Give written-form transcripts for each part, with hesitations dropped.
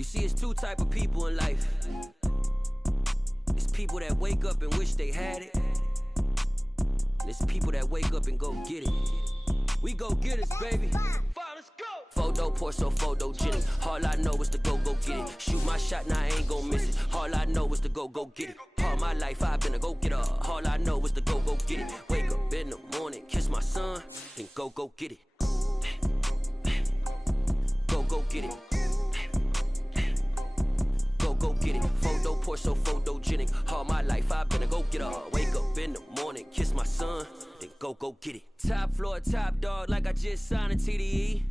You see, it's two type of people in life. It's people that wake up and wish they had it. And it's people that wake up and go get it. We go get it, baby. Let's go. Photo pour so photogenic. All I know is to go get it. Shoot my shot, now I ain't gon' miss it. All I know is to go get it. All my life I've been a go-getter. All I know is to go get it. Wake up in the morning, kiss my son, then go get it. Go get it. Go get it. Photo pour so photogenic. All my life I've been a go-getter. Wake up in the morning, kiss my son, then go get it. Top floor, top dog, like I just signed a TDE.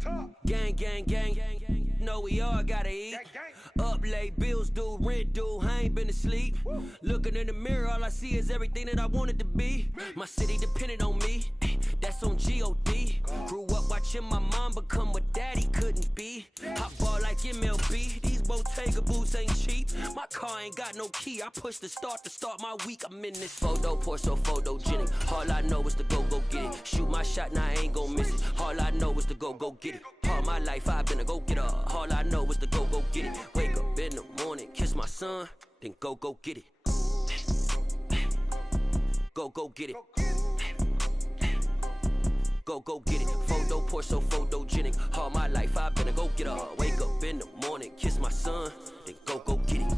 Gang, gang, gang, gang, gang. Know we all gotta eat. Up late, bills due, rent due, I ain't been asleep. Looking in the mirror, all I see is everything that I wanted to be. My city depended on me, that's on G.O.D. Grew up watching my mom become what daddy couldn't be. I ball like MLB, these Bottega boots ain't cheap. My car ain't got no key, I push the start to start my week. I'm in this photo pour so photogenic. All I know is to go get it. Shoot my shot, now I ain't gon' miss it. All I know is to go get it. All my life I've been a go-getter. All I know is to go get it. Wake up in the morning, kiss my son, then go get it. Go get it. Go get it. Photo pour so photogenic. All my life I've been a go-getter. Wake up in the morning, kiss my son, then go get it.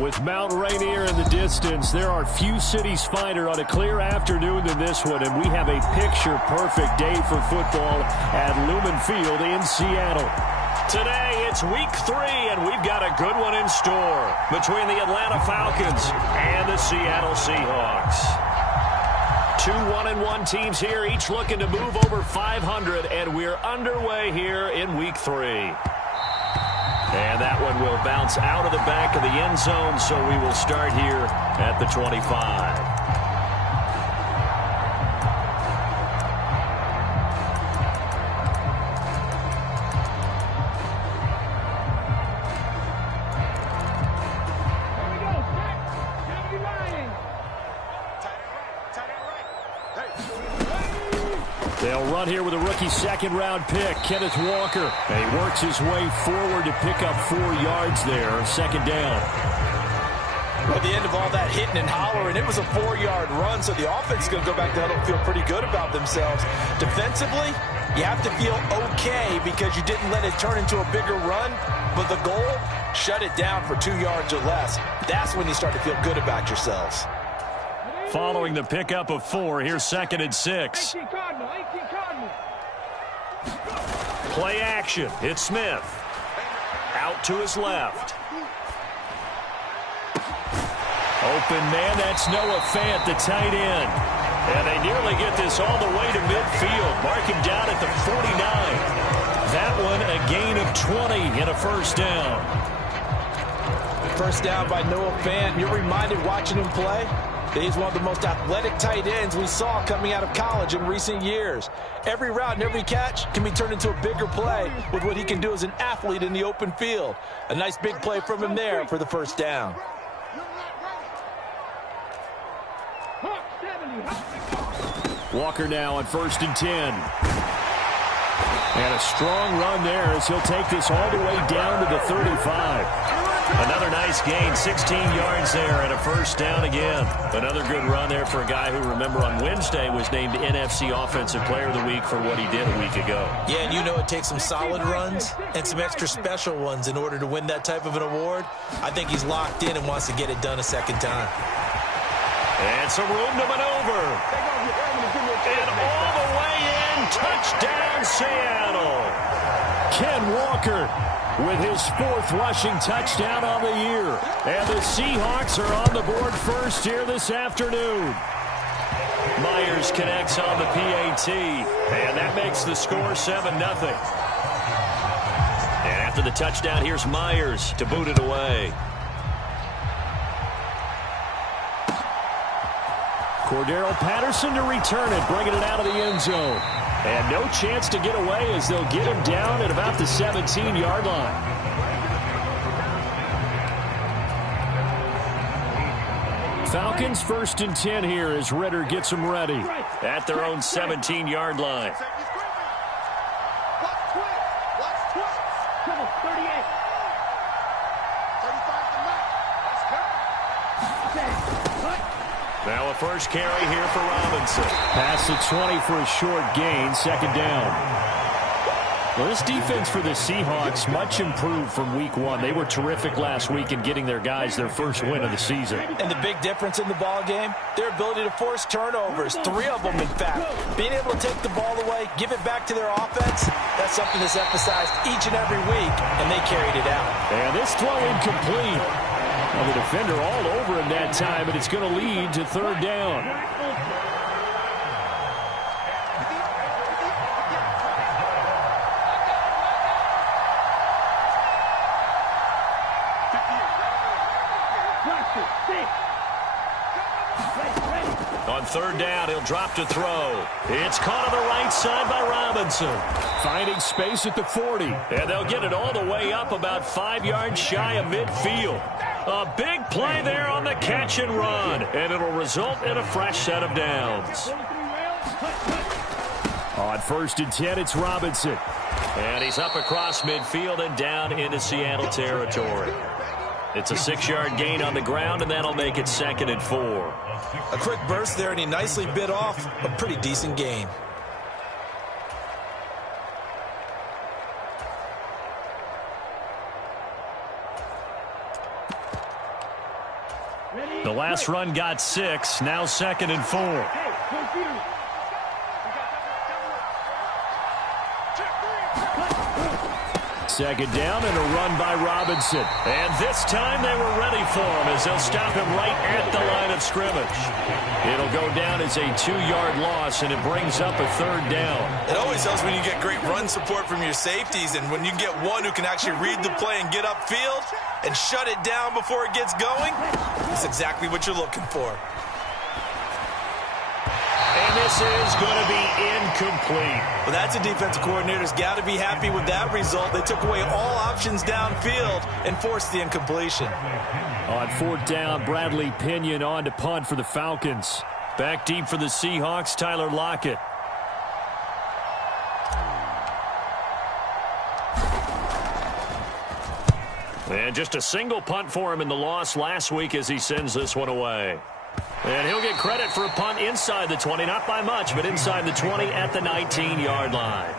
With Mount Rainier in the distance, there are few cities finer on a clear afternoon than this one, and we have a picture-perfect day for football at Lumen Field in Seattle. Today, it's week 3, and we've got a good one in store between the Atlanta Falcons and the Seattle Seahawks. Two 1-1 teams here, each looking to move over 500, and we're underway here in week 3. And that one will bounce out of the back of the end zone, so we will start here at the 25. They'll run here with a rookie second-round pick, Kenneth Walker. And he works his way forward to pick up 4 yards there, second down. At the end of all that hitting and hollering, it was a 4-yard run, so the offense is going to go back to huddle and feel pretty good about themselves. Defensively, you have to feel okay because you didn't let it turn into a bigger run, but the goal, shut it down for 2 yards or less. That's when you start to feel good about yourselves. Following the pickup of 4, here's 2nd and 6. Play action. It's Smith. Out to his left. Open man, that's Noah Fant, the tight end. And they nearly get this all the way to midfield. Mark him down at the 49. That one a gain of 20 and a first down. First down by Noah Fant. You're reminded watching him play. He's one of the most athletic tight ends we saw coming out of college in recent years. Every route and every catch can be turned into a bigger play with what he can do as an athlete in the open field. A nice big play from him there for the first down. Walker now on 1st and 10. And a strong run there as he'll take this all the way down to the 35. Another nice gain, 16 yards there and a first down again. Another good run there for a guy who, remember, on Wednesday was named NFC Offensive Player of the Week for what he did a week ago. Yeah, and you know it takes some solid runs and some extra special ones in order to win that type of an award. I think he's locked in and wants to get it done a second time. And some room to maneuver. And all the way in, touchdown Seattle. Ken Walker with his 4th rushing touchdown on the year. And the Seahawks are on the board first here this afternoon. Myers connects on the PAT, and that makes the score 7-0. And after the touchdown, here's Myers to boot it away. Cordero Patterson to return it, bringing it out of the end zone. And no chance to get away as they'll get him down at about the 17-yard line. Falcons 1st and 10 here as Ritter gets them ready at their own 17-yard line. Now a first carry here for Robinson. Past the 20 for a short gain, 2nd down. Well, this defense for the Seahawks much improved from week 1. They were terrific last week in getting their guys their first win of the season. And the big difference in the ball game, their ability to force turnovers, 3 of them in fact. Being able to take the ball away, give it back to their offense, that's something that's emphasized each and every week, and they carried it out. And this throw incomplete. Well, the defender all over him that time, but it's going to lead to 3rd down. On 3rd down, he'll drop to throw. It's caught on the right side by Robinson. Finding space at the 40. And they'll get it all the way up about 5 yards shy of midfield. A big play there on the catch and run. And it'll result in a fresh set of downs. On 1st and 10, it's Robinson. And he's up across midfield and down into Seattle territory. It's a 6-yard gain on the ground, and that'll make it 2nd and 4. A quick burst there, and he nicely bit off a pretty decent gain. The last run got 6, now 2nd and 4. Second down and a run by Robinson. And this time they were ready for him as they'll stop him right at the line of scrimmage. It'll go down as a 2-yard loss, and it brings up a 3rd down. It always helps when you get great run support from your safeties, and when you get one who can actually read the play and get upfield and shut it down before it gets going, that's exactly what you're looking for. And this is going to be incomplete. Well, that's a defensive coordinator's got to be happy with that result. They took away all options downfield and forced the incompletion. On 4th down, Bradley Pinion on to punt for the Falcons. Back deep for the Seahawks, Tyler Lockett. And just a single punt for him in the loss last week as he sends this one away. And he'll get credit for a punt inside the 20, not by much, but inside the 20 at the 19-yard line.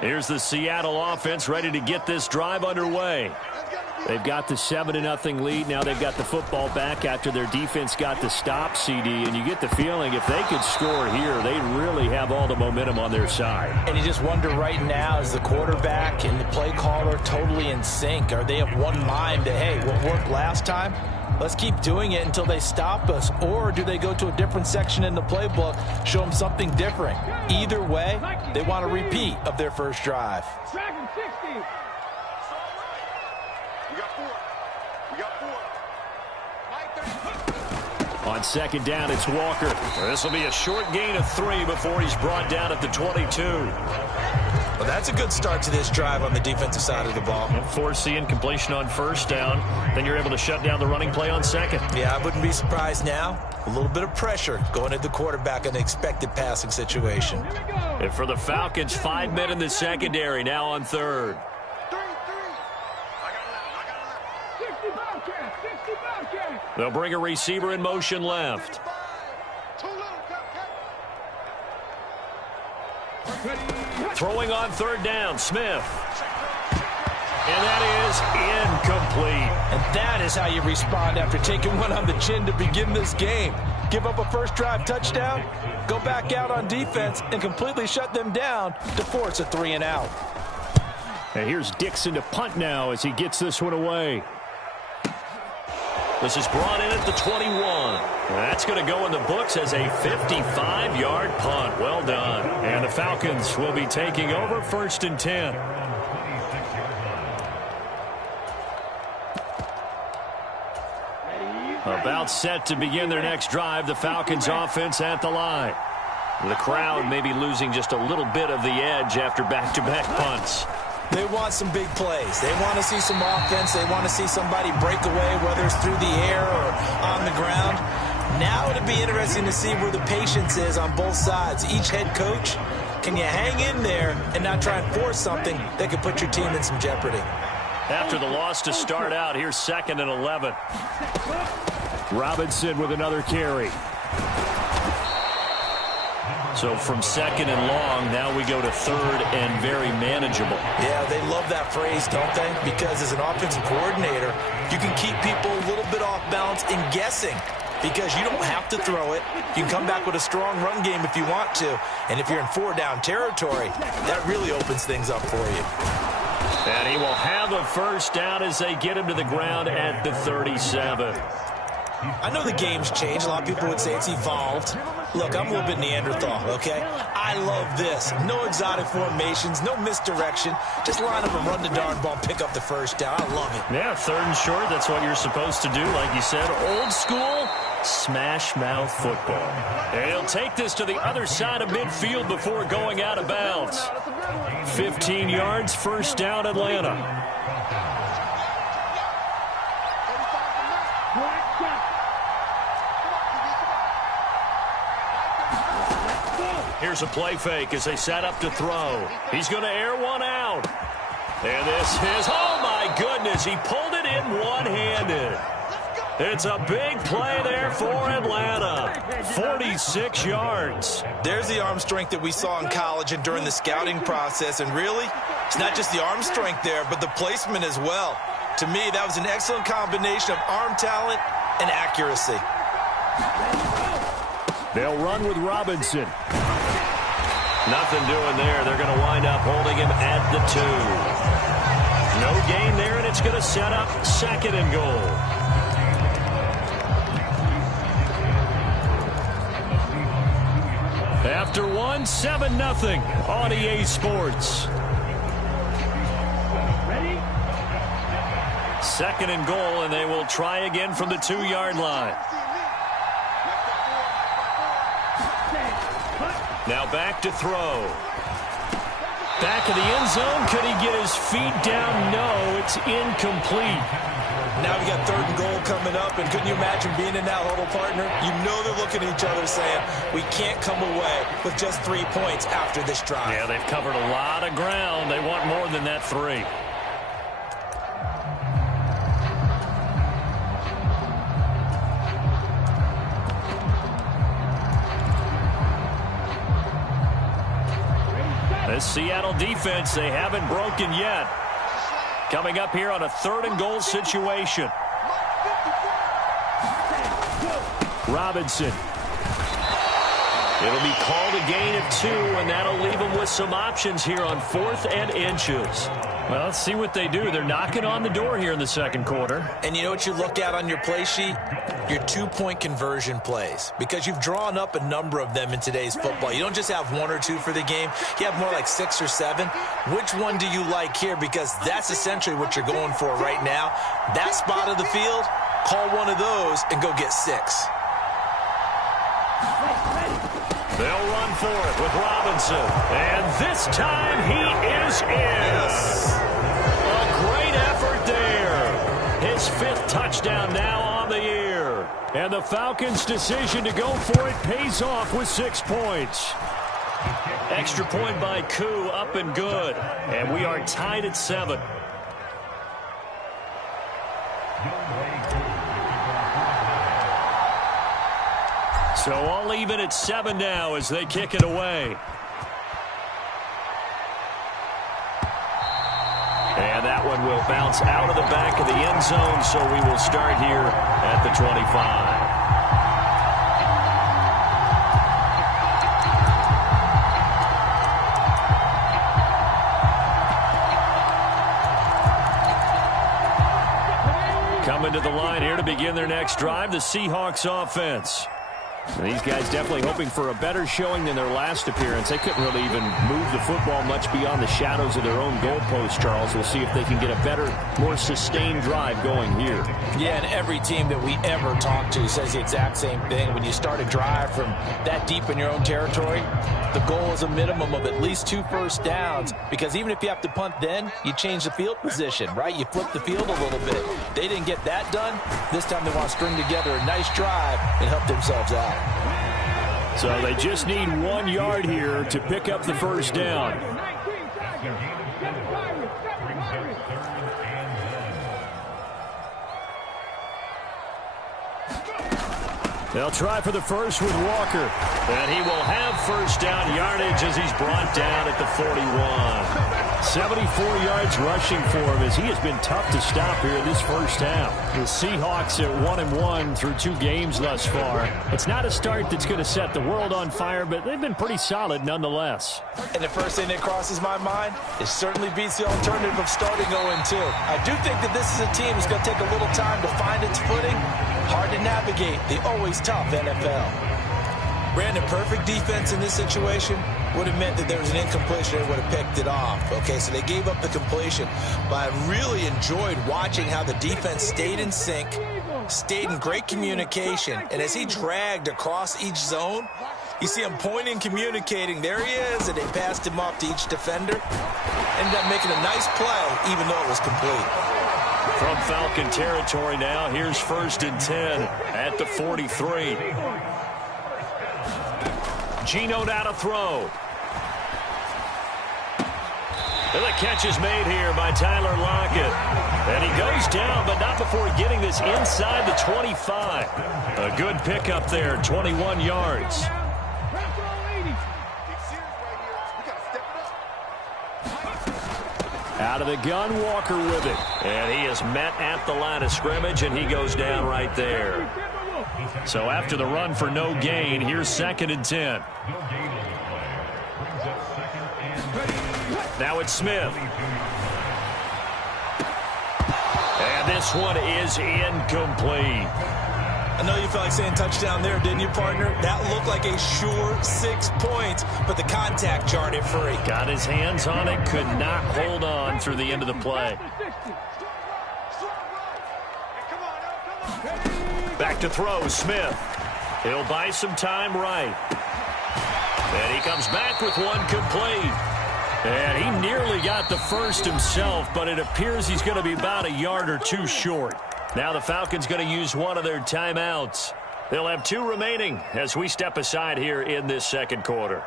Here's the Seattle offense ready to get this drive underway. They've got the 7-0 lead. Now they've got the football back after their defense got the stop, CD. And you get the feeling if they could score here, they really have all the momentum on their side. And you just wonder right now, is the quarterback and the play caller totally in sync? Are they of one mind that, hey, what worked last time? Let's keep doing it until they stop us. Or do they go to a different section in the playbook, show them something different? Either way, they want a repeat of their first drive. On 2nd down, it's Walker. This will be a short gain of 3 before he's brought down at the 22. Well, that's a good start to this drive on the defensive side of the ball. Force the incompletion on 1st down. Then you're able to shut down the running play on 2nd. Yeah, I wouldn't be surprised now. A little bit of pressure going at the quarterback in the expected passing situation. And for the Falcons, 5 men in the secondary now on 3rd. They'll bring a receiver in motion left. Throwing on 3rd down, Smith. And that is incomplete. And that is how you respond after taking one on the chin to begin this game. Give up a first drive touchdown, go back out on defense, and completely shut them down to force a 3-and-out. And here's Dixon to punt now as he gets this one away. This is brought in at the 21. That's going to go in the books as a 55-yard punt. Well done. And the Falcons will be taking over 1st and 10. About set to begin their next drive. The Falcons offense at the line. The crowd may be losing just a little bit of the edge after back-to-back punts. They want some big plays. They want to see some offense. They want to see somebody break away, whether it's through the air or on the ground. Now it'll be interesting to see where the patience is on both sides. Each head coach, can you hang in there and not try and force something that could put your team in some jeopardy? After the loss to start out, here's 2nd and 11. Robinson with another carry. So from 2nd and long, now we go to 3rd and very manageable. Yeah, they love that phrase, don't they? Because as an offensive coordinator, you can keep people a little bit off balance and guessing because you don't have to throw it. You can come back with a strong run game if you want to. And if you're in 4-down territory, that really opens things up for you. And he will have a 1st down as they get him to the ground at the 37. I know the game's changed. A lot of people would say it's evolved. Look, I'm a little bit Neanderthal, okay? I love this. No exotic formations, no misdirection. Just line up and run the darn ball, pick up the 1st down. I love it. Yeah, 3rd and short, that's what you're supposed to do. Like you said, old school, smash mouth football. And he'll take this to the other side of midfield before going out of bounds. 15 yards, 1st down, Atlanta. Here's a play fake as they set up to throw. He's going to air one out. And this is, oh my goodness, he pulled it in one-handed. It's a big play there for Atlanta. 46 yards. There's the arm strength that we saw in college and during the scouting process. And really, it's not just the arm strength there, but the placement as well. To me, that was an excellent combination of arm talent and accuracy. They'll run with Robinson. Nothing doing there. They're going to wind up holding him at the 2. No gain there, and it's going to set up 2nd and goal. After 1, 7-0 on EA Sports. 2nd and goal, and they will try again from the 2-yard line. Now back to throw. Back of the end zone. Could he get his feet down? No, it's incomplete. Now we got 3rd and goal coming up, and couldn't you imagine being in that huddle, partner? You know they're looking at each other saying, we can't come away with just 3 points after this drive. Yeah, they've covered a lot of ground. They want more than that 3. This Seattle defense, they haven't broken yet. Coming up here on a 3rd and goal situation. Robinson. It'll be called a gain of 2, and that'll leave them with some options here on 4th and inches. Well, let's see what they do. They're knocking on the door here in the 2nd quarter. And you know what you look at on your play sheet? Your 2-point conversion plays. Because you've drawn up a number of them in today's football. You don't just have 1 or 2 for the game. You have more like 6 or 7. Which one do you like here? Because that's essentially what you're going for right now. That spot of the field, call one of those and go get 6. They'll run for it with Robinson. And this time he is in. A great effort there. His 5th touchdown now on the year. And the Falcons' decision to go for it pays off with 6 points. Extra point by Koo, up and good. And we are tied at 7. So all even at 7 now as they kick it away. And that one will bounce out of the back of the end zone, so we will start here at the 25. the line here to begin their next drive, the Seahawks offense. And these guys definitely hoping for a better showing than their last appearance. They couldn't really even move the football much beyond the shadows of their own goalpost, Charles. We'll see if they can get a better, more sustained drive going here. Yeah, and every team that we ever talk to says the exact same thing. When you start a drive from that deep in your own territory, the goal is a minimum of at least 2 first downs, because even if you have to punt then, you change the field position, right? You flip the field a little bit. They didn't get that done. This time they want to string together a nice drive and help themselves out. So they just need 1 yard here to pick up the first down. They'll try for the first with Walker. And he will have first down yardage as he's brought down at the 41. 74 yards rushing for him as he has been tough to stop here in this first half. The Seahawks at 1-1 through 2 games thus far. It's not a start that's going to set the world on fire, but they've been pretty solid nonetheless. And the first thing that crosses my mind, it certainly beats the alternative of starting 0-2. I do think that this is a team that's going to take a little time to find its footing. Hard to navigate the always tough NFL. Brandon, perfect defense in this situation would have meant that there was an incompletion. They would have picked it off. Okay, so they gave up the completion. But I really enjoyed watching how the defense stayed in sync, stayed in great communication. And as he dragged across each zone, you see him pointing, communicating. There he is, and they passed him off to each defender. Ended up making a nice play, even though it was complete. From Falcon territory now, here's 1st and 10 at the 43. Geno now to throw. And the catch is made here by Tyler Lockett. And he goes down, but not before getting this inside the 25. A good pickup there, 21 yards. Out of the gun, Walker with it. And he is met at the line of scrimmage, and he goes down right there. So after the run for no gain, here's 2nd and 10. Now it's Smith. And this one is incomplete. I know you felt like saying touchdown there, didn't you, partner? That looked like a sure 6 points, but the contact jarred it free. Got his hands on it, could not hold on through the end of the play. Back to throw, Smith. He'll buy some time right. And he comes back with one complete. And he nearly got the first himself, but it appears he's going to be about a yard or 2 short. Now the Falcons going to use one of their timeouts. They'll have 2 remaining as we step aside here in this 2nd quarter.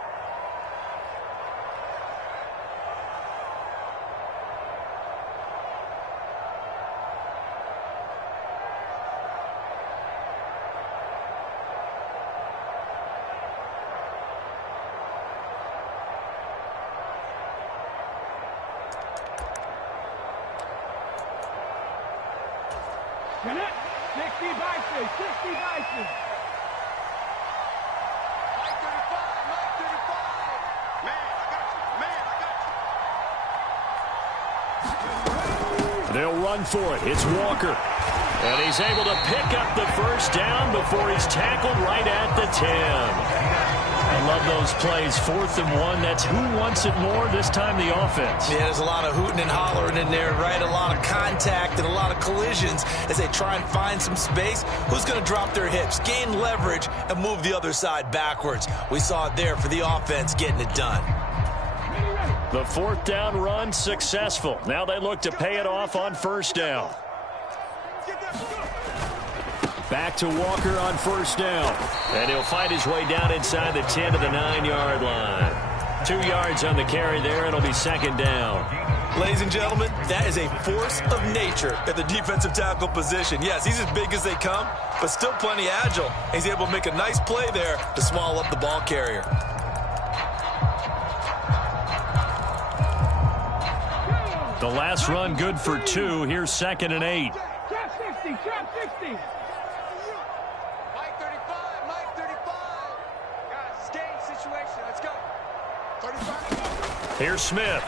They'll run for it. It's Walker. And he's able to pick up the first down before he's tackled right at the 10. I love those plays. 4th and 1. That's who wants it more, this time the offense. Yeah, there's a lot of hooting and hollering in there, right? A lot of contact and a lot of collisions as they try and find some space. Who's going to drop their hips, gain leverage, and move the other side backwards? We saw it there for the offense getting it done. The 4th down run successful. Now they look to pay it off on 1st down. Back to Walker on 1st down. And he'll fight his way down inside the 10 to the 9-yard line. 2 yards on the carry there. It'll be 2nd down. Ladies and gentlemen, that is a force of nature at the defensive tackle position. Yes, he's as big as they come, but still plenty agile. He's able to make a nice play there to swallow up the ball carrier. The last run good for 2. Here's 2nd and 8. Trap 60, trap 60. Mike 35, Mike 35. Guys, game situation. Let's go. 35. Here's Smith.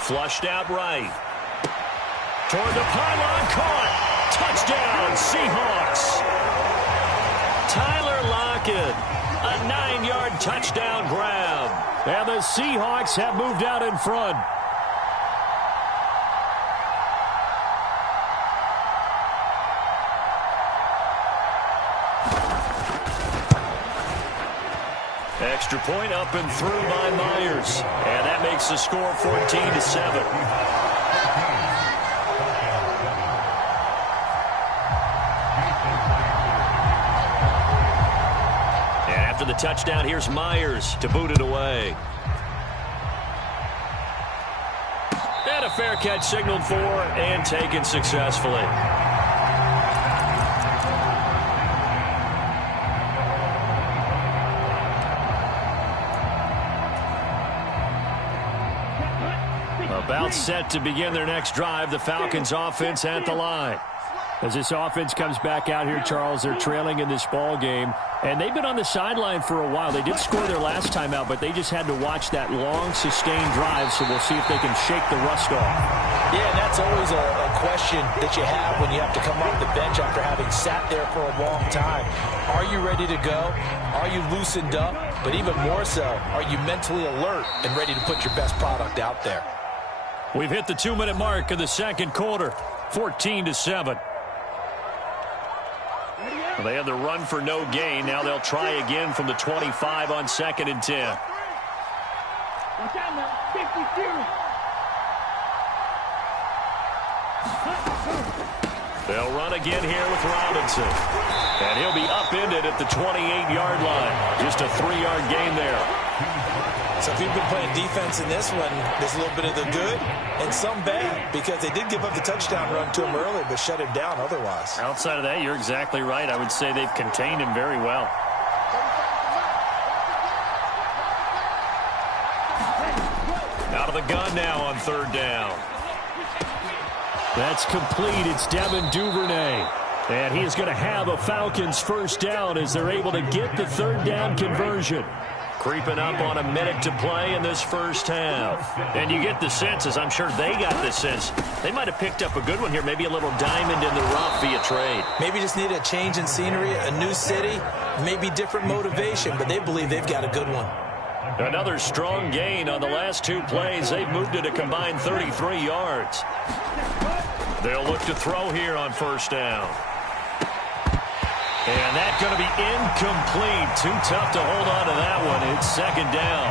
Flushed out right. Toward the pylon, caught. Touchdown, Seahawks. Tyler Lockett, a 9-yard touchdown grab. And the Seahawks have moved out in front. Extra point up and through by Myers. And that makes the score 14-7. And after the touchdown, here's Myers to boot it away. And a fair catch signaled for and taken successfully. About set to begin their next drive, the Falcons offense at the line. As this offense comes back out here, Charles, they're trailing in this ball game, and they've been on the sideline for a while. They did score their last time out, but they just had to watch that long, sustained drive, so we'll see if they can shake the rust off. Yeah, and that's always a question that you have when you have to come off the bench after having sat there for a long time. Are you ready to go? Are you loosened up? But even more so, are you mentally alert and ready to put your best product out there? We've hit the 2-minute mark of the second quarter, 14-7. Well, they had the run for no gain. Now they'll try again from the 25 on 2nd and 10. They'll run again here with Robinson. And he'll be upended at the 28-yard line. Just a 3-yard gain there. So if you've been playing defense in this one, there's a little bit of the good and some bad, because they did give up the touchdown run to him earlier, but shut him down otherwise. Outside of that, you're exactly right. I would say they've contained him very well. Out of the gun now on 3rd down. That's complete. It's Devin Duvernay. And he is going to have a Falcons first down as they're able to get the 3rd down conversion. Creeping up on a minute to play in this first half. And you get the sense, as I'm sure they got the sense, they might have picked up a good one here, maybe a little diamond in the rough via trade. Maybe just need a change in scenery, a new city, maybe different motivation, but they believe they've got a good one. Another strong gain on the last 2 plays. They've moved it a combined 33 yards. They'll look to throw here on 1st down. And that's going to be incomplete. Too tough to hold on to that one. It's 2nd down.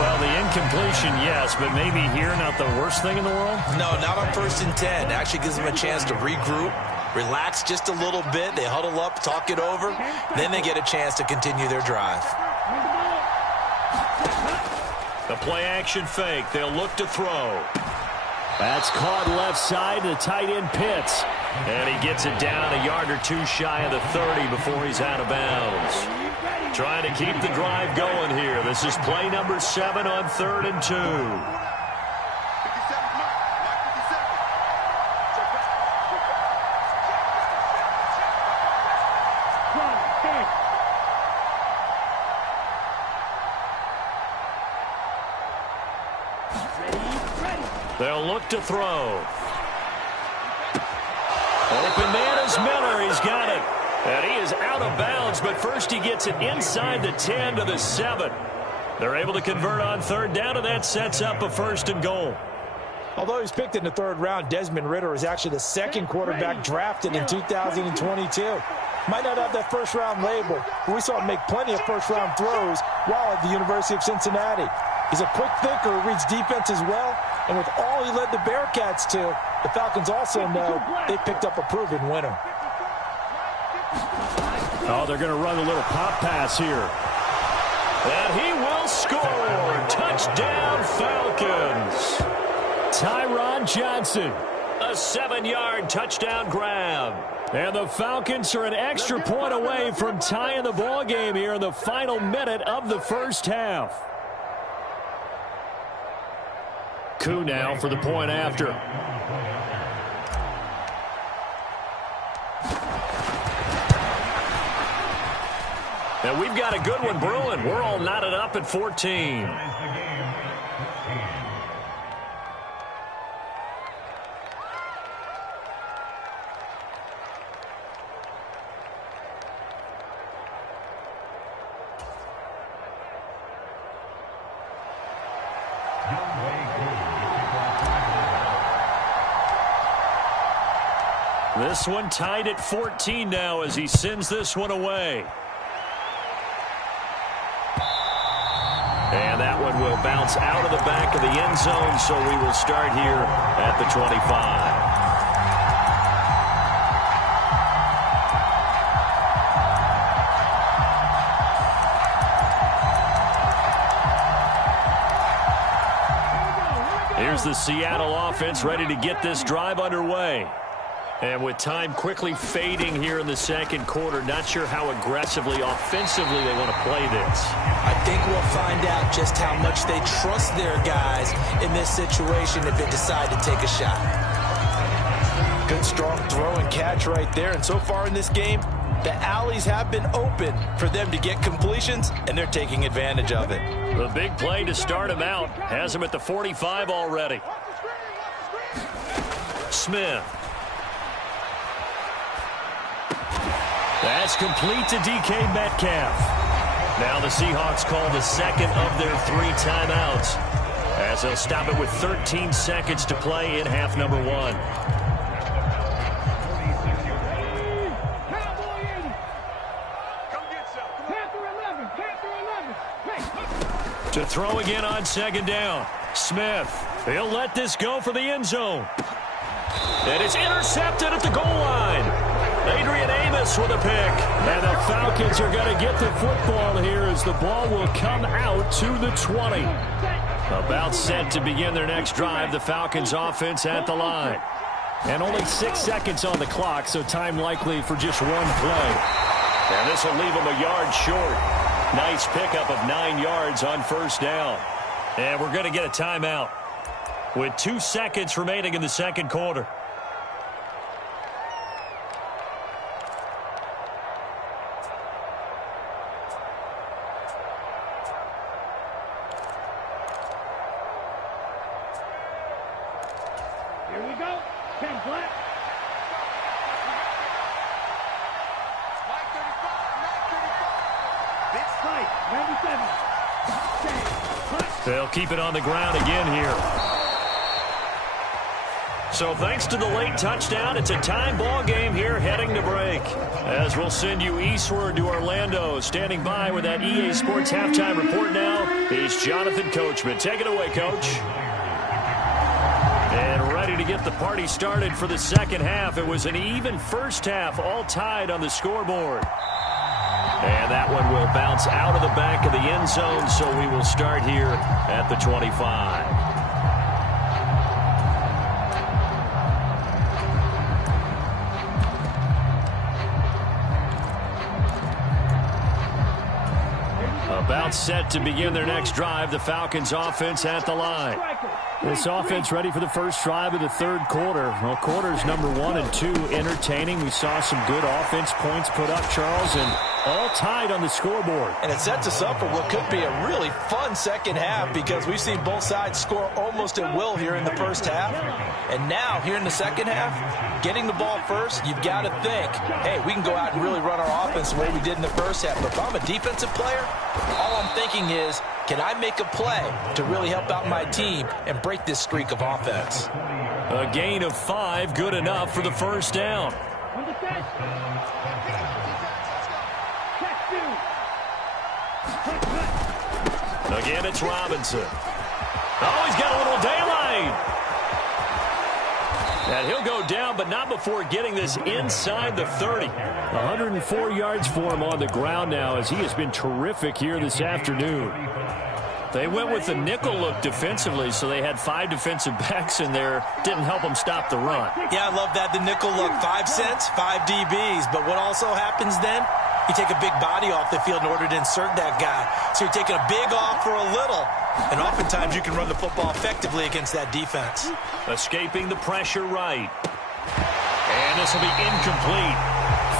Well, the incompletion, yes, but maybe here not the worst thing in the world? No, not on 1st and 10. It actually gives them a chance to regroup, relax just a little bit. They huddle up, talk it over. Then they get a chance to continue their drive. The play-action fake. They'll look to throw. That's caught left side. The tight end Pitts. And he gets it down a yard or 2 shy of the 30 before he's out of bounds. Trying to keep the drive going here. This is play number 7 on 3rd and 2. They'll look to throw. Open man is Miller. He's got it. And he is out of bounds, but first he gets it inside the 10 to the 7. They're able to convert on 3rd down, and that sets up a 1st and goal. Although he was picked in the 3rd round, Desmond Ridder is actually the 2nd quarterback drafted in 2022. Might not have that 1st round label, but we saw him make plenty of 1st round throws while at the University of Cincinnati. He's a quick thinker who reads defense as well, and with all he led the Bearcats to, the Falcons also know they picked up a proven winner. Oh, they're going to run a little pop pass here. And he will score. Touchdown, Falcons. Tyron Johnson, a 7-yard touchdown grab. And the Falcons are an extra point away from tying the ball game here in the final minute of the first half. Koo now for the point after. And we've got a good one brewing. We're all knotted up at 14. This one tied at 14 now as he sends this one away. And that one will bounce out of the back of the end zone, so we will start here at the 25. Here's the Seattle offense ready to get this drive underway. And with time quickly fading here in the second quarter, not sure how aggressively, offensively they want to play this. I think we'll find out just how much they trust their guys in this situation if they decide to take a shot. Good, strong throw and catch right there. And so far in this game, the alleys have been open for them to get completions, and they're taking advantage of it. The big play to start him out has him at the 45 already. Smith. That's complete to DK Metcalf. Now the Seahawks call the second of their 3 timeouts as they'll stop it with 13 seconds to play in half number 1. To throw again on second down. Smith. He'll let this go for the end zone. And it's intercepted at the goal line. Adrian Amos with a pick. And the Falcons are going to get the football here as the ball will come out to the 20. About set to begin their next drive. The Falcons offense at the line. And only 6 seconds on the clock, so time likely for just one play. And this will leave them a yard short. Nice pickup of 9 yards on first down. And we're going to get a timeout with 2 seconds remaining in the second quarter. Here we go. 10 flat. They'll keep it on the ground again here. So thanks to the late touchdown, it's a time ball game here heading to break. As we'll send you eastward to Orlando. Standing by with that EA Sports halftime report now is Jonathan Coachman. Take it away, Coach. And ready to get the party started for the second half. It was an even first half, all tied on the scoreboard. And that one will bounce out of the back of the end zone, so we will start here at the 25. About set to begin their next drive, the Falcons offense at the line. This offense ready for the first drive of the third quarter. Well, quarters number 1 and 2 entertaining. We saw some good offense points put up, Charles, and all tied on the scoreboard. And it sets us up for what could be a really fun second half because we've seen both sides score almost at will here in the first half. And now, here in the second half, getting the ball first, you've got to think, hey, we can go out and really run our offense the way we did in the first half. But if I'm a defensive player, all I'm thinking is, can I make a play to really help out my team and break this streak of offense? A gain of 5, good enough for the first down. Again, it's Robinson. Oh, he's got a little daylight. And he'll go down, but not before getting this inside the 30. 104 yards for him on the ground now as he has been terrific here this afternoon. They went with the nickel look defensively, so they had 5 defensive backs in there. Didn't help them stop the run. Yeah, I love that, the nickel look. 5 cents, 5 DBs. But what also happens then? You take a big body off the field in order to insert that guy. So you're taking a big off for a little. And oftentimes you can run the football effectively against that defense. Escaping the pressure right. And this will be incomplete.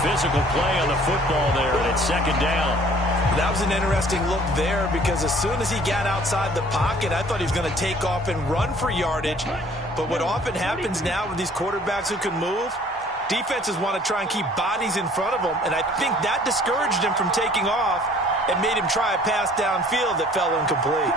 Physical play on the football there, and it's second down. That was an interesting look there because as soon as he got outside the pocket, I thought he was going to take off and run for yardage. But what often happens now with these quarterbacks who can move, defenses want to try and keep bodies in front of them, and I think that discouraged him from taking off and made him try a pass downfield that fell incomplete.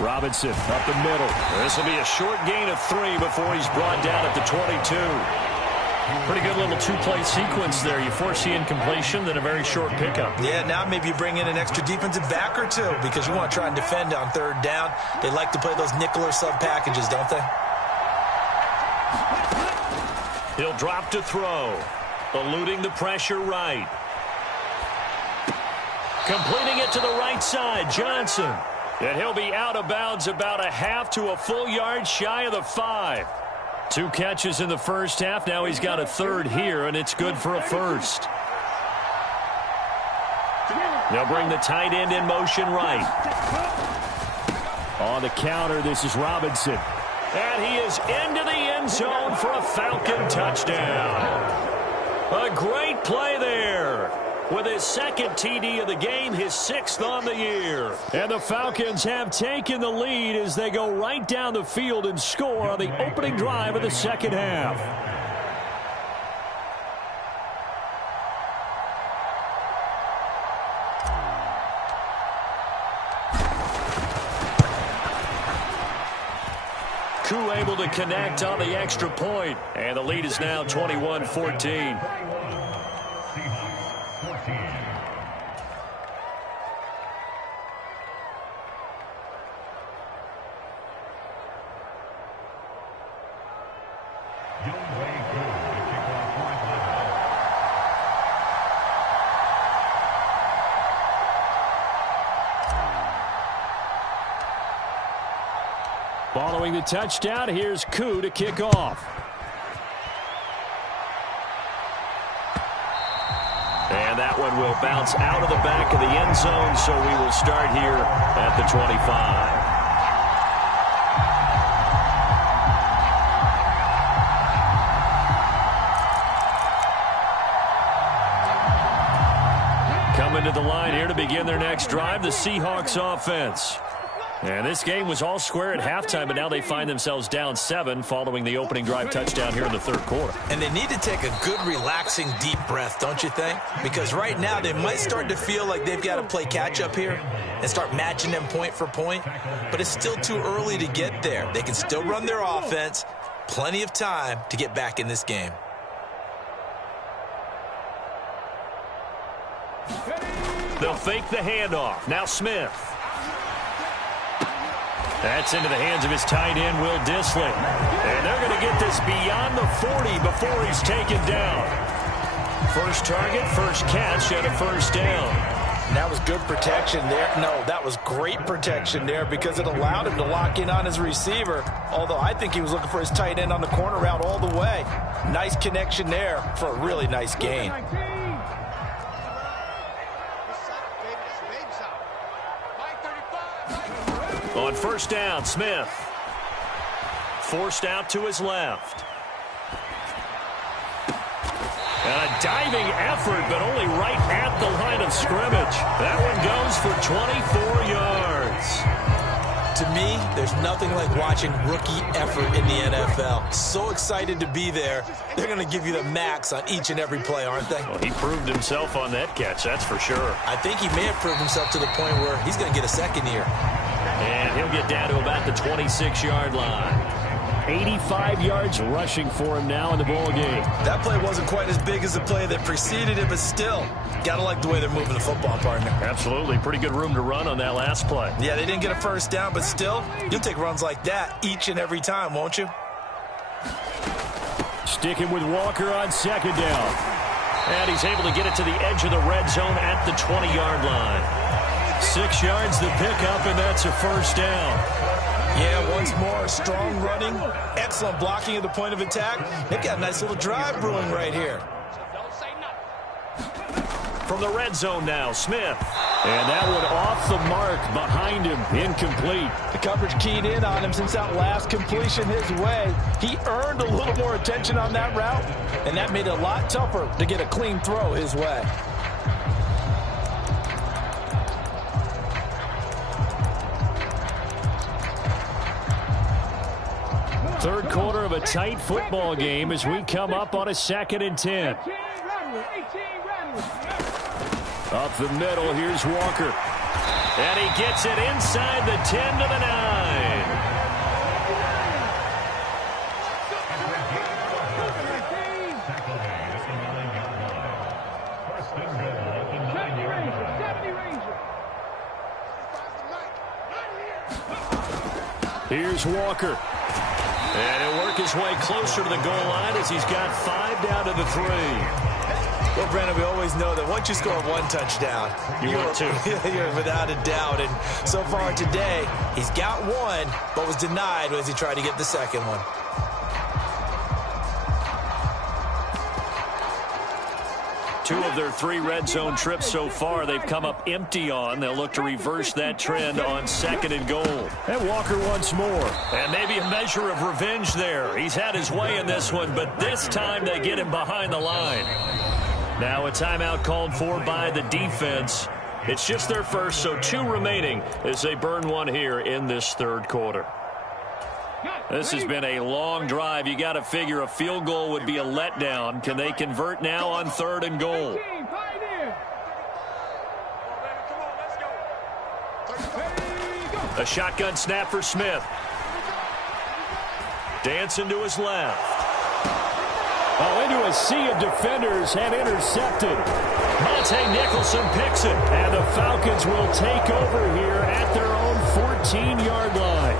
Robinson up the middle. This will be a short gain of 3 before he's brought down at the 22. Pretty good little two-play sequence there. You force the incompletion, then a very short pickup. Yeah, now maybe you bring in an extra defensive back or two because you want to try and defend on 3rd down. They like to play those nickel or sub packages, don't they? He'll drop to throw. Eluding the pressure right. Completing it to the right side, Johnson. And he'll be out of bounds about a half to a full yard shy of the 5. 2 catches in the first half. Now he's got a 3rd here, and it's good for a 1st. They'll bring the tight end in motion right. On the counter, this is Robinson. And he is into the end zone for a Falcon touchdown. A great play there. With his 2nd TD of the game, his 6th on the year. And the Falcons have taken the lead as they go right down the field and score on the opening drive of the 2nd half. Koo able to connect on the extra point. And the lead is now 21-14. Following the touchdown, here's Koo to kick off. And that one will bounce out of the back of the end zone, so we will start here at the 25. Coming to the line here to begin their next drive, the Seahawks offense. And this game was all square at halftime, but now they find themselves down 7 following the opening drive touchdown here in the 3rd quarter. And they need to take a good, relaxing, deep breath, don't you think? Because right now they might start to feel like they've got to play catch-up here and start matching them point for point. But it's still too early to get there. They can still run their offense. Plenty of time to get back in this game. They'll fake the handoff. Now Smith. That's into the hands of his tight end, Will Dissly. And they're going to get this beyond the 40 before he's taken down. First target, first catch, and a 1st down. And that was good protection there. No, that was great protection there because it allowed him to lock in on his receiver. Although I think he was looking for his tight end on the corner route all the way. Nice connection there for a really nice gain. On 1st down, Smith. Forced out to his left. And a diving effort, but only right at the line of scrimmage. That one goes for 24 yards. To me, there's nothing like watching rookie effort in the NFL. So excited to be there. They're going to give you the max on each and every play, aren't they? Well, he proved himself on that catch, that's for sure. I think he may have proved himself to the point where he's going to get a 2nd here. And he'll get down to about the 26-yard line. 85 yards rushing for him now in the ball game. That play wasn't quite as big as the play that preceded it, but still, gotta like the way they're moving the football, partner. Absolutely. Pretty good room to run on that last play. Yeah, they didn't get a 1st down, but still, you'll take runs like that each and every time, won't you? Sticking with Walker on 2nd down. And he's able to get it to the edge of the red zone at the 20-yard line. 6 yards the pickup, and that's a 1st down. Yeah, once more, strong running, excellent blocking at the point of attack. They've got a nice little drive brewing right here. From the red zone now, Smith. And that one off the mark behind him, incomplete. The coverage keyed in on him since that last completion his way. He earned a little more attention on that route, and that made it a lot tougher to get a clean throw his way. Third quarter of a tight football game as we come up on a 2nd and 10. Up the middle, here's Walker. And he gets it inside the 10 to the 9. Here's Walker. And he'll work his way closer to the goal line as he's got 5 down to the 3. Well, Brandon, we always know that once you score one touchdown, you're 2. You're without a doubt. And so far today, he's got one, but was denied as he tried to get the second one. Two of their 3 red zone trips so far they've come up empty on. They'll look to reverse that trend on 2nd and goal. And Walker once more. And maybe a measure of revenge there. He's had his way in this one, but this time they get him behind the line. Now a timeout called for by the defense. It's just their first, so 2 remaining as they burn one here in this 3rd quarter. This has been a long drive. You got to figure a field goal would be a letdown. Can they convert now on 3rd and goal? A shotgun snap for Smith. Dancing to his left. Oh, into a sea of defenders and intercepted. Monte Nicholson picks it. And the Falcons will take over here at their own 14-yard line.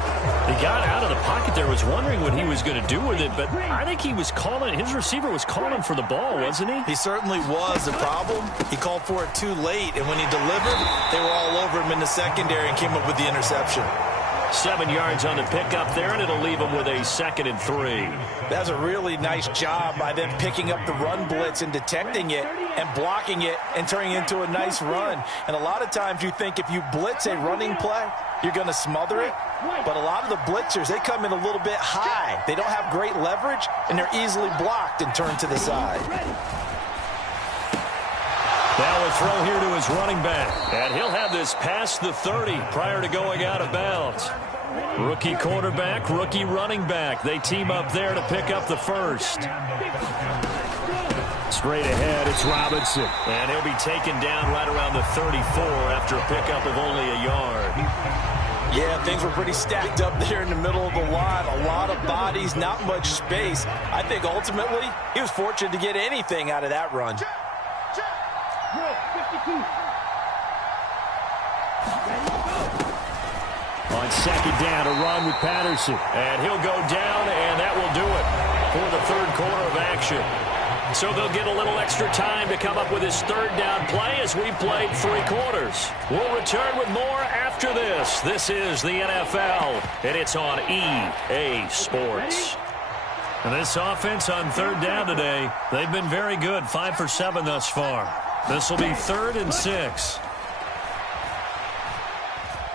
He got out of the pocket there, was wondering what he was going to do with it, but I think he was calling, his receiver was calling for the ball, wasn't he? He certainly was. The problem, he called for it too late, and when he delivered, they were all over him in the secondary and came up with the interception. 7 yards on the pickup there, and it'll leave him with a 2nd and 3. That's a really nice job by them picking up the run blitz and detecting it and blocking it and turning it into a nice run. And a lot of times you think if you blitz a running play, you're going to smother it. But a lot of the blitzers, they come in a little bit high. They don't have great leverage, and they're easily blocked and turned to the side. Now a throw here to his running back. And he'll have this past the 30 prior to going out of bounds. Rookie quarterback, rookie running back. They team up there to pick up the first. Straight ahead, it's Robinson. And he'll be taken down right around the 34 after a pickup of only a yard. Yeah, things were pretty stacked up there in the middle of the line. A lot of bodies, not much space. I think ultimately he was fortunate to get anything out of that run. On 2nd down, a run with Patterson. And he'll go down, and that will do it for the 3rd quarter of action. So they'll get a little extra time to come up with his 3rd down play as we played 3 quarters. We'll return with more after this. This is the NFL, and it's on EA Sports. And this offense on 3rd down today, they've been very good, 5 for 7 thus far. This will be 3rd and 6.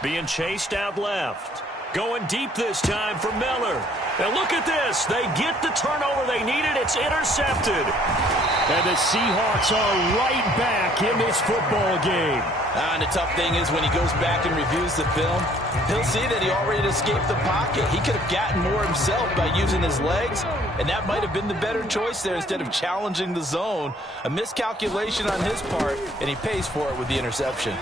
Being chased out left. Going deep this time for Miller. And look at this. They get the turnover they needed. It's intercepted. And the Seahawks are right back in this football game. And the tough thing is when he goes back and reviews the film, he'll see that he already escaped the pocket. He could have gotten more himself by using his legs, and that might have been the better choice there instead of challenging the zone. A miscalculation on his part, and he pays for it with the interception.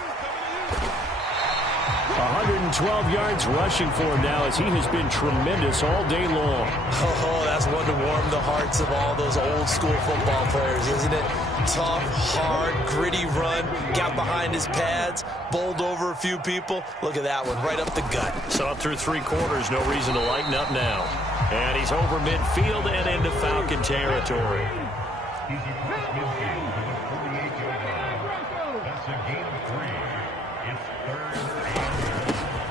112 yards rushing for him now as he has been tremendous all day long. Oh, that's one to warm the hearts of all those old school football players, isn't it? Tough, hard, gritty run, got behind his pads, bowled over a few people. Look at that one, right up the gut. Saw it through 3 quarters, no reason to lighten up now. And he's over midfield and into Falcon territory.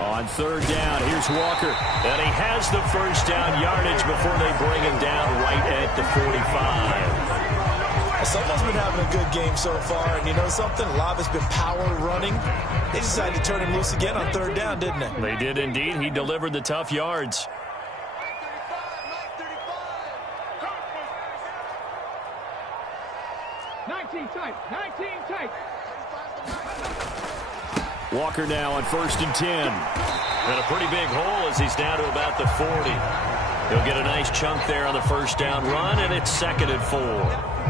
On 3rd down, here's Walker. And he has the 1st down yardage before they bring him down right at the 45. Someone's been having a good game so far, and you know something? A lot of it's been power running. They decided to turn him loose again on 3rd down, didn't they? They did indeed. He delivered the tough yards. Walker now on 1st and 10. And a pretty big hole as he's down to about the 40. He'll get a nice chunk there on the first down run, and it's 2nd and 4.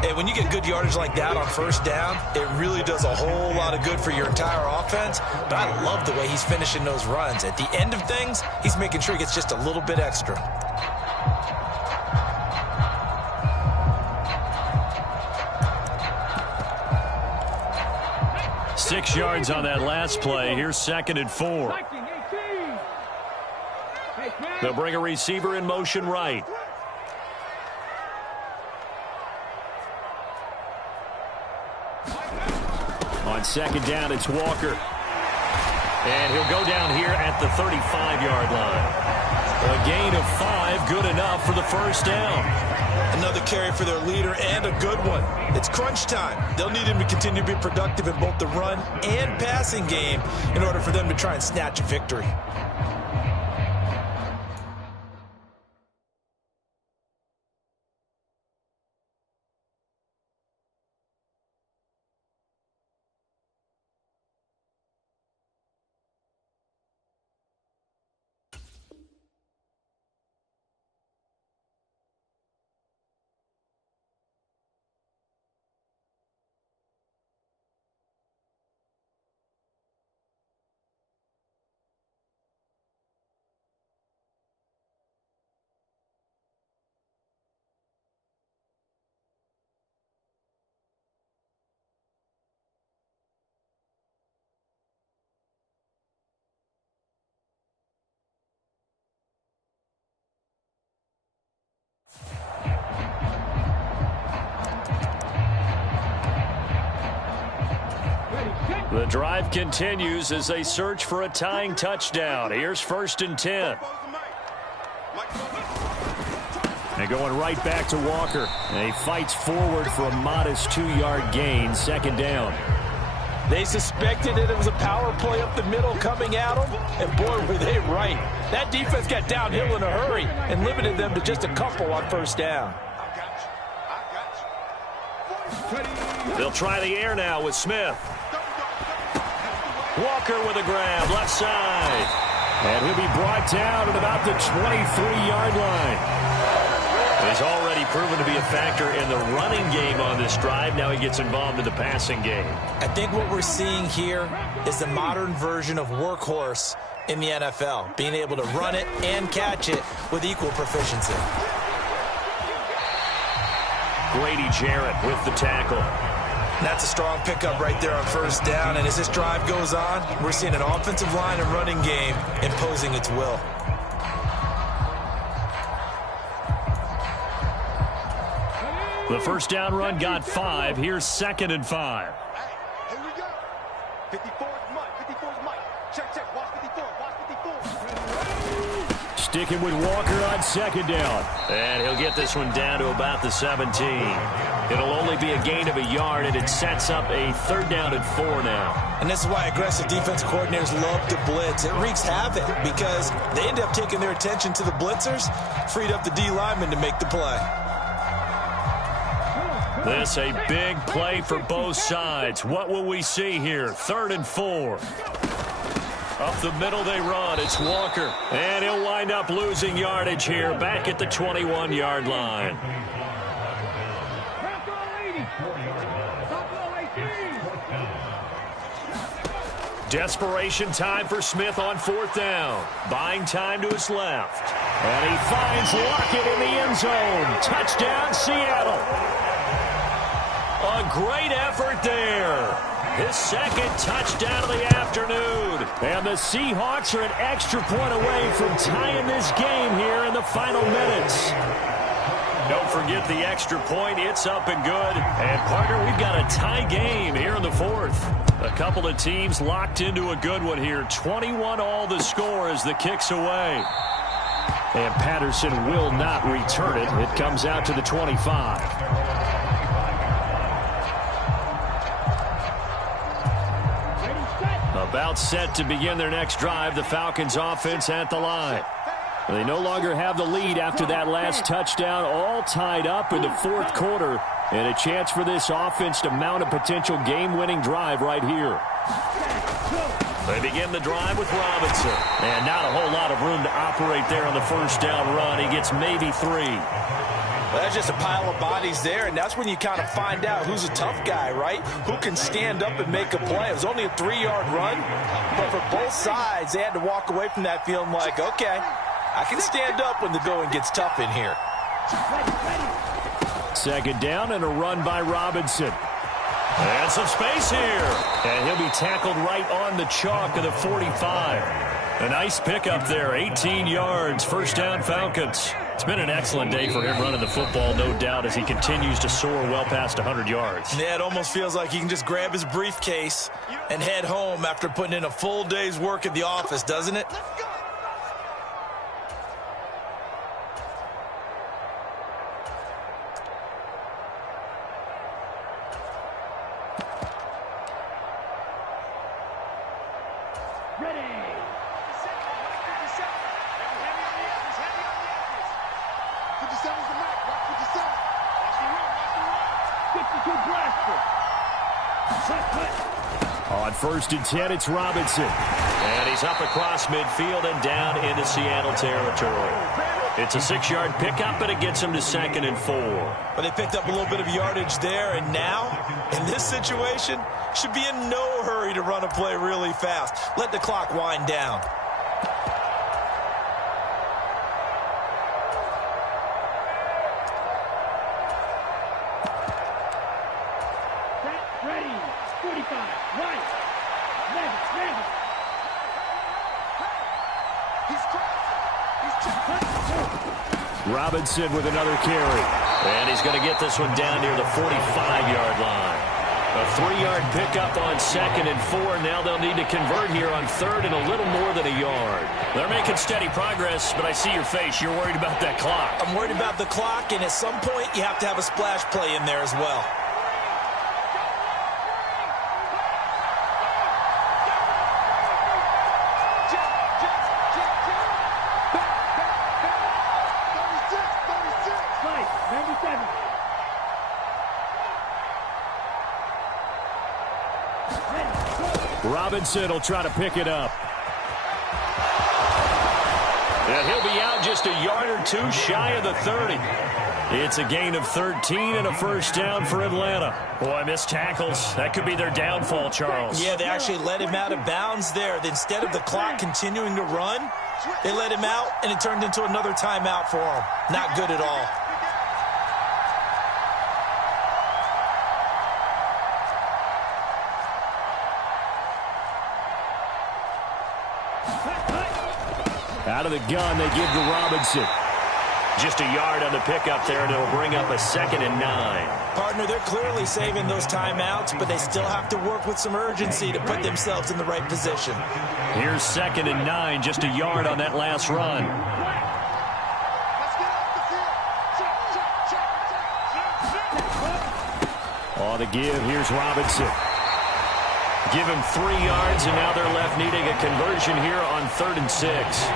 Hey, when you get good yardage like that on first down, it really does a whole lot of good for your entire offense. But I love the way he's finishing those runs. At the end of things, he's making sure he gets just a little bit extra. Six yards on that last play. Here's 2nd and 4. They'll bring a receiver in motion right. On 2nd down, it's Walker. And he'll go down here at the 35-yard line. A gain of 5, good enough for the first down. Another carry for their leader, and a good one. It's crunch time. They'll need him to continue to be productive in both the run and passing game in order for them to try and snatch a victory. The drive continues as they search for a tying touchdown. Here's 1st and 10. And going right back to Walker. And he fights forward for a modest 2-yard gain. 2nd down. They suspected that it was a power play up the middle coming at them, and boy, were they right. That defense got downhill in a hurry and limited them to just a couple on first down. They'll try the air now with Smith. Walker with a grab, left side. And he'll be brought down at about the 23-yard line. He's already proven to be a factor in the running game on this drive. Now he gets involved in the passing game. I think what we're seeing here is the modern version of workhorse in the NFL, being able to run it and catch it with equal proficiency. Grady Jarrett with the tackle. That's a strong pickup right there on first down, and as this drive goes on, we're seeing an offensive line and running game imposing its will. The first down run got 5. Here's 2nd and 5. Hey, here we go. 54's Mike. 54's Mike. Check. Watch 54. Watch 54. Sticking with Walker on 2nd down. And he'll get this one down to about the 17. It'll only be a gain of a yard, and it sets up a 3rd down and 4 now. And this is why aggressive defense coordinators love to blitz. It wreaks havoc because they end up taking their attention to the blitzers, freed up the D lineman to make the play. This a big play for both sides. What will we see here? 3rd and 4. Up the middle they run. It's Walker. And he'll wind up losing yardage here back at the 21-yard line. Desperation time for Smith on 4th down. Buying time to his left. And he finds Lockett in the end zone. Touchdown, Seattle. A great effort there. His 2nd touchdown of the afternoon. And the Seahawks are an extra point away from tying this game here in the final minutes. Don't forget the extra point. It's up and good. And, partner, we've got a tie game here in the 4th. A couple of teams locked into a good one here. 21-all the score as the kick's away. And Patterson will not return it. It comes out to the 25. About set to begin their next drive. The Falcons offense at the line. They no longer have the lead after that last touchdown. All tied up in the 4th quarter. And a chance for this offense to mount a potential game-winning drive right here. They begin the drive with Robinson. And not a whole lot of room to operate there on the first down run. He gets maybe 3. Well, that's just a pile of bodies there, and that's when you kind of find out who's a tough guy, right? Who can stand up and make a play. It was only a 3-yard run, but for both sides, they had to walk away from that feeling like, okay, I can stand up when the going gets tough in here. Second down and a run by Robinson. And some space here. And he'll be tackled right on the chalk of the 45. A nice pickup there, 18 yards, first down Falcons. It's been an excellent day for him running the football, no doubt, as he continues to soar well past 100 yards. Yeah, it almost feels like he can just grab his briefcase and head home after putting in a full day's work at the office, doesn't it? On 1st and 10, it's Robinson. And he's up across midfield and down into Seattle territory. It's a 6-yard pickup, and it gets him to 2nd and 4. But they picked up a little bit of yardage there, and now, in this situation, should be in no hurry to run a play really fast. Let the clock wind down. Robinson with another carry. And he's going to get this one down near the 45-yard line. A 3-yard pickup on 2nd and 4. Now they'll need to convert here on 3rd and a little more than a yard. They're making steady progress, but I see your face. You're worried about that clock. I'm worried about the clock, and at some point you have to have a splash play in there as well. Robinson will try to pick it up. And he'll be out just a yard or 2 shy of the 30. It's a gain of 13 and a first down for Atlanta. Boy, missed tackles. That could be their downfall, Charles. Yeah, they actually let him out of bounds there. Instead of the clock continuing to run, they let him out, and it turned into another timeout for him. Not good at all. Out of the gun, they give to Robinson. Just a yard on the pickup there, and it'll bring up a 2nd and 9. Partner, they're clearly saving those timeouts, but they still have to work with some urgency to put themselves in the right position. Here's 2nd and 9, just a yard on that last run. On the give, here's Robinson. Give him 3 yards, and now they're left needing a conversion here on 3rd and 6.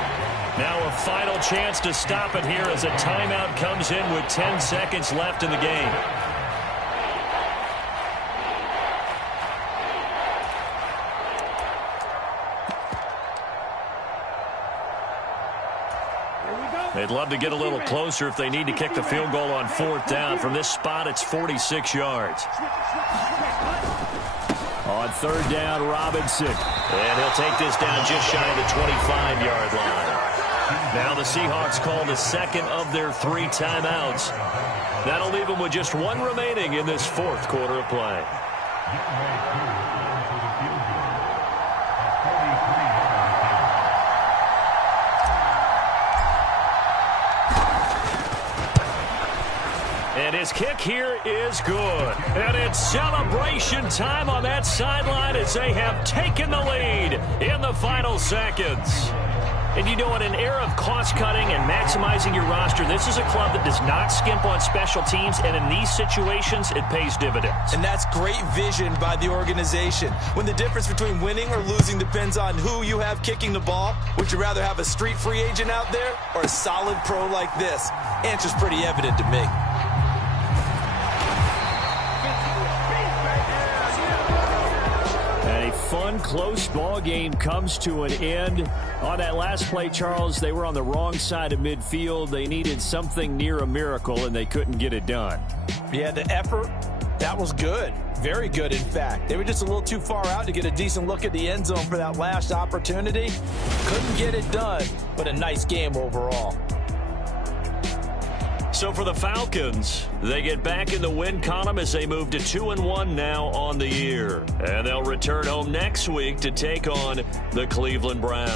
Now a final chance to stop it here as a timeout comes in with 10 seconds left in the game. They'd love to get a little closer if they need to kick the field goal on 4th down. From this spot, it's 46 yards. On 3rd down, Robinson. And he'll take this down just shy of the 25-yard line. Now the Seahawks call the 2nd of their 3 timeouts. That'll leave them with just 1 remaining in this 4th quarter of play. And his kick here is good. And it's celebration time on that sideline as they have taken the lead in the final seconds. And you know, in an era of cost-cutting and maximizing your roster, this is a club that does not skimp on special teams, and in these situations, it pays dividends. And that's great vision by the organization. When the difference between winning or losing depends on who you have kicking the ball, would you rather have a street free agent out there or a solid pro like this? Answer's pretty evident to me. fun, close ball game comes to an end. On that last play, Charles, they were on the wrong side of midfield. They needed something near a miracle, and they couldn't get it done. Yeah, the effort, that was good. Very good, in fact. They were just a little too far out to get a decent look at the end zone for that last opportunity. Couldn't get it done, but a nice game overall. So for the Falcons, they get back in the win column as they move to 2-1 now on the year. And they'll return home next week to take on the Cleveland Browns.